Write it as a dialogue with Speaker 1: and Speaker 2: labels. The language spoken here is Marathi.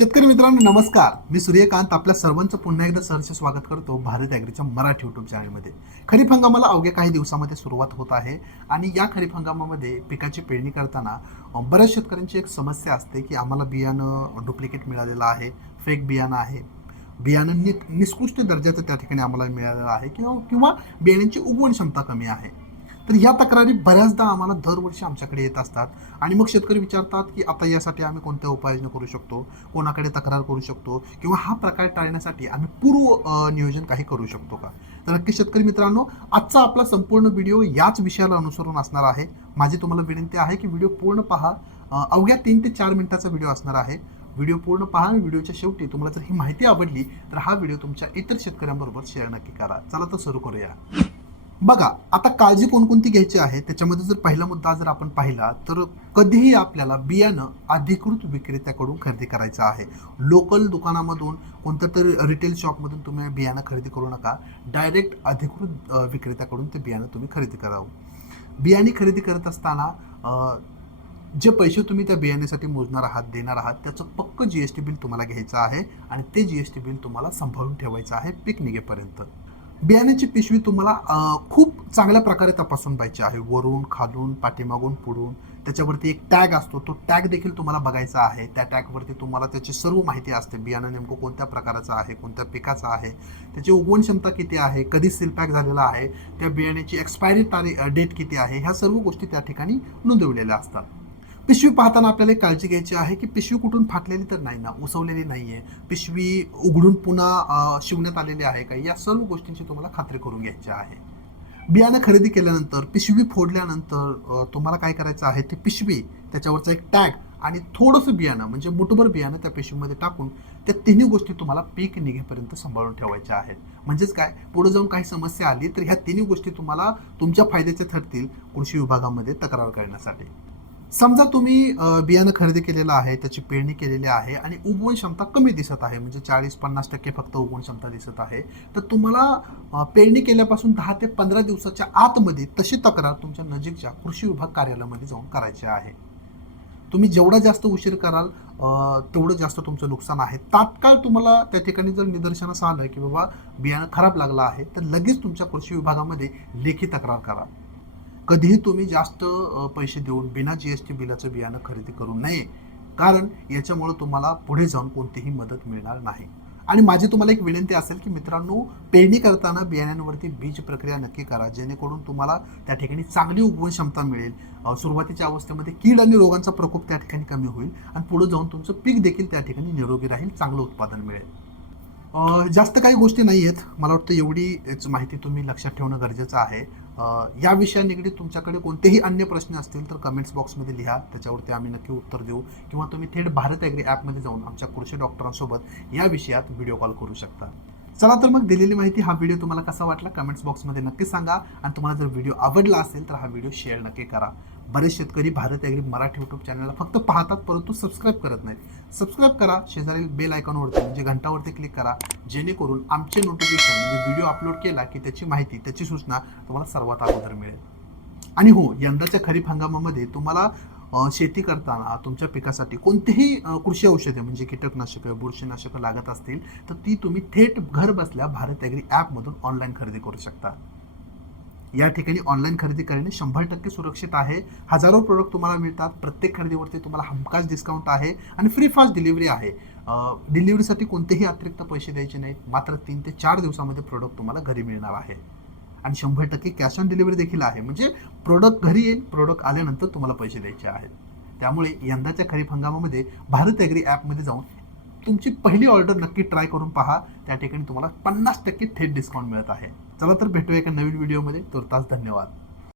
Speaker 1: शेतकरी मित्रांनो नमस्कार. मी सूर्यकांत आपल्या सर्वांचं पुन्हा एकदा सहर्ष स्वागत करतो भारत ॲग्रीच्या मराठी यूट्यूब चॅनलमध्ये खरीप हंगामाला अवघ्या काही दिवसामध्ये सुरुवात होत आहे आणि या खरीप हंगामामध्ये पिकाची पेरणी करताना बऱ्याच शेतकऱ्यांची एक समस्या असते की आम्हाला बियाणं डुप्लिकेट मिळालेलं आहे फेक बियाणं आहे. बियाणं नि निकृष्ट दर्जाचं त्या ठिकाणी आम्हाला मिळालेलं आहे किंवा किंवा बियाण्यांची उगवण क्षमता कमी आहे. तर या तक्रारी बऱ्याचदा आम्हाला दरवर्षी आमच्याकडे येत असतात. आणि मग शेतकरी विचारतात की आता यासाठी आम्ही कोणत्या उपाययोजना करू शकतो? कोणाकडे तक्रार करू शकतो? किंवा हा प्रकार टाळण्यासाठी आम्ही पूर्व नियोजन काही करू शकतो का? तर नक्की शेतकरी मित्रांनो आजचा आपला संपूर्ण व्हिडिओ याच विषयाला अनुसरून असणार आहे. माझी तुम्हाला विनंती आहे की व्हिडिओ पूर्ण पहा. अवघ्या तीन ते चार मिनिटाचा व्हिडिओ असणार आहे. व्हिडिओ पूर्ण पहा आणि व्हिडिओच्या शेवटी तुम्हाला जर ही माहिती आवडली तर हा व्हिडिओ तुमच्या इतर शेतकऱ्यांबरोबर शेअर नक्की करा. चला तर सुरू करूया. बघा आता काळजी कोणकोणती घ्यायची आहे? त्याच्यामध्ये जर पहिला मुद्दा जर आपण पाहिला तर कधीही आपल्याला बियाणं अधिकृत विक्रेत्याकडून खरेदी करायचं आहे. लोकल दुकानामधून कोणत्या तरी रिटेल शॉपमधून तुम्ही बियाणं खरेदी करू नका. डायरेक्ट अधिकृत विक्रेत्याकडून ते बियाणं तुम्ही खरेदी करावं. बियाणे खरेदी करत असताना जे पैसे तुम्ही त्या बियाण्यासाठी मोजणार आहात देणार आहात त्याचं पक्क जी एस टी बिल तुम्हाला घ्यायचं आहे आणि ते जी एस टी बिल तुम्हाला सांभाळून ठेवायचं आहे पीक निघेपर्यंत बियाण्याची पिशवी तुम्हाला खूप चांगल्या प्रकारे तपासून पाहिजे आहे. वरून खालून पाठीमागून पुढून. त्याच्यावरती एक टॅग असतो. तो टॅग देखील तुम्हाला बघायचा आहे. त्या टॅगवरती तुम्हाला त्याची सर्व माहिती असते. बियाणं नेमकं कोणत्या प्रकाराचं आहे? कोणत्या पिकाचं आहे? त्याची उगवण क्षमता किती आहे? कधी सीलपॅक झालेला आहे? त्या बियाण्याची एक्सपायरी तारीख डेट किती आहे? ह्या सर्व गोष्टी त्या ठिकाणी नोंदवलेल्या असतात. पिशवी पाहताना आपल्याला एक काळजी घ्यायची आहे की पिशवी कुठून फाटलेली तर नाही ना उसवलेली नाही आहे पिशवी उघडून पुन्हा शिवण्यात आलेली आहे का? या सर्व गोष्टींची तुम्हाला खात्री करून घ्यायची आहे. बियाणं खरेदी केल्यानंतर पिशवी फोडल्यानंतर तुम्हाला काय करायचं आहे? ती पिशवी त्याच्यावरचा एक टॅग आणि थोडंसं बियाणं म्हणजे मुठभर बियाणं त्या पिशवीमध्ये टाकून त्या तिन्ही गोष्टी तुम्हाला पीक निघेपर्यंत सांभाळून ठेवायच्या आहेत. म्हणजेच काय? पुढे जाऊन काही समस्या आली तर ह्या तिन्ही गोष्टी तुम्हाला तुमच्या फायद्याच्या ठरतील कृषी विभागामध्ये तक्रार करण्यासाठी. समजा तुम्ही बियाणं खरेदी केलेलं आहे त्याची पेरणी केलेली आहे आणि उगवण क्षमता कमी दिसत आहे म्हणजे चाळीस पन्नास टक्के फक्त उगवण क्षमता दिसत आहे तर तुम्हाला पेरणी केल्यापासून दहा ते पंधरा दिवसाच्या आतमध्ये तशी तक्रार तुमच्या नजीकच्या कृषी विभाग कार्यालयामध्ये जाऊन करायची आहे. तुम्ही जेवढा जास्त उशीर कराल तेवढं जास्त तुमचं नुकसान आहे. तात्काळ तुम्हाला त्या ठिकाणी जर निदर्शनास आलं की बाबा बियाणं खराब लागलं आहे तर लगेच तुमच्या कृषी विभागामध्ये लेखी तक्रार करा. कधीही तुम्ही जास्त पैसे देऊन बिना जी एस टी बिलाचं बियाणं खरेदी करू नये. कारण याच्यामुळं तुम्हाला पुढे जाऊन कोणतीही मदत मिळणार नाही. आणि माझी तुम्हाला एक विनंती असेल की मित्रांनो पेरणी करताना बियाण्यांवरती बीज प्रक्रिया नक्की करा. जेणेकरून तुम्हाला त्या ठिकाणी चांगली उगवण क्षमता मिळेल. सुरुवातीच्या अवस्थेमध्ये कीड आणि रोगांचा प्रकोप त्या ठिकाणी कमी होईल आणि पुढे जाऊन तुमचं पीक देखील त्या ठिकाणी निरोगी राहील चांगलं उत्पादन मिळेल. जास्त काही गोष्टी नाही आहेत मला वाटतं एवढीच माहिती तुम्ही लक्षात ठेवणं गरजेचं आहे. या विषया निगडीत तुमच्याकडे कोणतेही अन्य प्रश्न असतील तर कमेंट्स बॉक्समध्ये लिहा. त्याच्यावरती आम्ही नक्की उत्तर देऊ. किंवा तुम्ही थेट भारत ॲग्री ॲपमध्ये जाऊन आमच्या कृषी डॉक्टरांसोबत या विषयात व्हिडिओ कॉल करू शकता. चला तर मग दिलेली माहिती हा व्हिडिओ तुम्हाला कसा वाटला? कमेंट्स बॉक्समध्ये नक्की सांगा. आणि तुम्हाला जर व्हिडिओ आवडला असेल तर हा व्हिडिओ शेअर नक्की करा. बरेच शेतकरी भारत ॲग्री मराठी यूट्यूब चॅनलला फक्त पाहतात परंतु सबस्क्राईब करत नाहीत. सबस्क्राईब करा शेजारील बेल आयकॉनवरती म्हणजे घंटावरती क्लिक करा जेणेकरून आमचे नोटिफिकेशन म्हणजे व्हिडिओ अपलोड केला की त्याची माहिती त्याची सूचना तुम्हाला सर्वात अगोदर मिळेल. आणि हो यंदाच्या खरीप हंगामामध्ये तुम्हाला शेती करताना तुमच्या पिकासाठी कोणतेही कृषी औषधे म्हणजे कीटकनाशकं बुरशीनाशकं लागत असतील तर ती तुम्ही थेट घर बसल्या भारत ॲग्री ॲपमधून ऑनलाईन खरेदी करू शकता. या ठिकाणी ऑनलाईन खरेदी करणे शंभर टक्के सुरक्षित आहे. हजारो प्रोडक्ट तुम्हाला मिळतात. प्रत्येक खरेदीवरती तुम्हाला हमखास डिस्काउंट आहे आणि फ्री फास्ट डिलिव्हरी आहे. डिलिव्हरीसाठी कोणतेही अतिरिक्त पैसे द्यायचे नाहीत. मात्र तीन ते चार दिवसामध्ये प्रोडक्ट तुम्हाला घरी मिळणार आहे. आणि शंभर टक्के कॅश ऑन डिलिव्हरी देखील आहे. म्हणजे प्रोडक्ट घरी येईल प्रोडक्ट आल्यानंतर तुम्हाला पैसे द्यायचे आहेत. त्यामुळे यंदाच्या खरीप हंगामामध्ये भारत ॲग्री ॲपमध्ये जाऊन तुमची पहिली ऑर्डर नक्की ट्राय करून पहा. त्या ठिकाणी तुम्हाला पन्नास टक्के थेट डिस्काउंट मिळत आहे. चला तर भेटूया एका नवीन व्हिडिओमध्ये तुर्तास धन्यवाद.